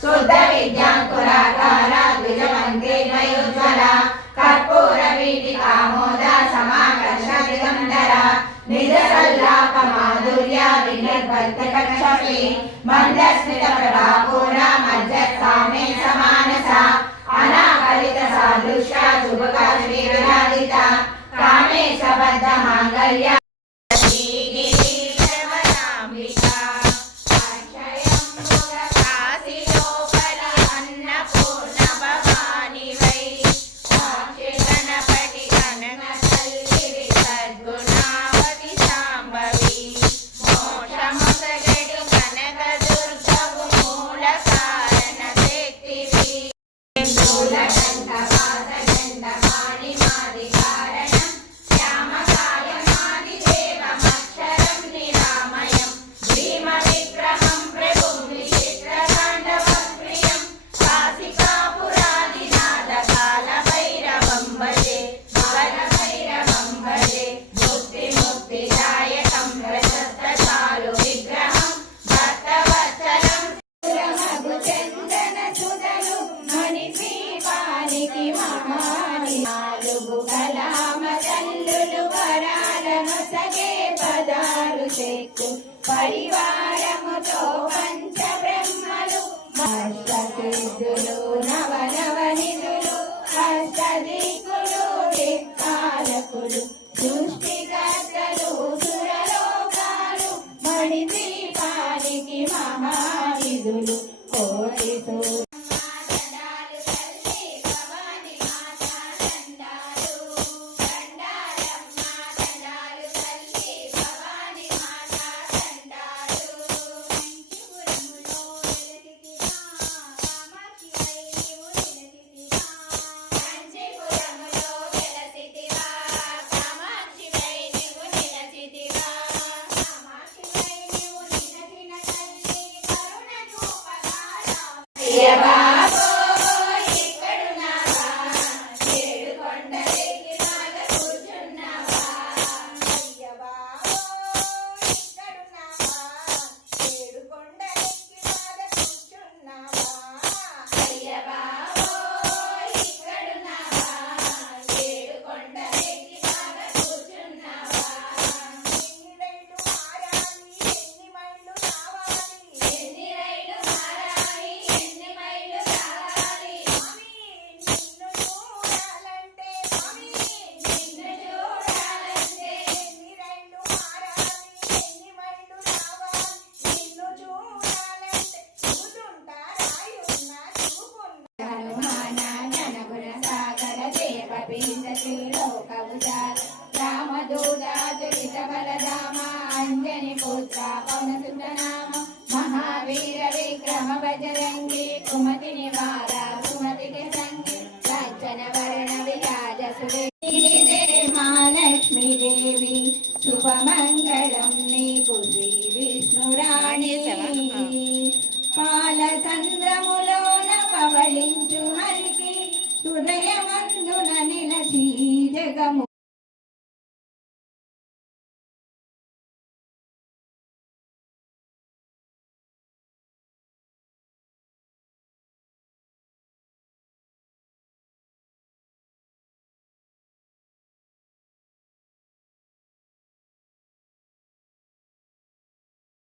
शुद्ध विद्यांकुराकार द्विजमन्त्रिद्वयोज्ज्वल कर्पूर वीटिकामोद समाकर्ष दिगंधर निज सल्लाप माधुर्य विनिर्बद्धकक्षपि मंदस्मित प्रभापूर मज्जत्सामे समानसा अनाकलित सादृश्य शुभका श्री विराजित कामेश बद्ध मांगल्य పరివారముతో పంచ బ్రహ్మలు అష్టసిద్ధులు నవనవనిధులు అష్టదిక్కులు దిక్పాలకులు సృష్టికర్తలు సురలోకాలు మణిదీపానికి మహావిధులు కోటి महावीर विक्रम बजरंगी कुमति निवार सुमति के संगी कांचन वर्ण विराज सुरेश महालक्ष्मी देवी शुभ मंगलम नीकु श्री विष्णुराणी पाल चंद्रमुलोन पवलिंचु हरिकी हृदयमंదున నిలచి జగము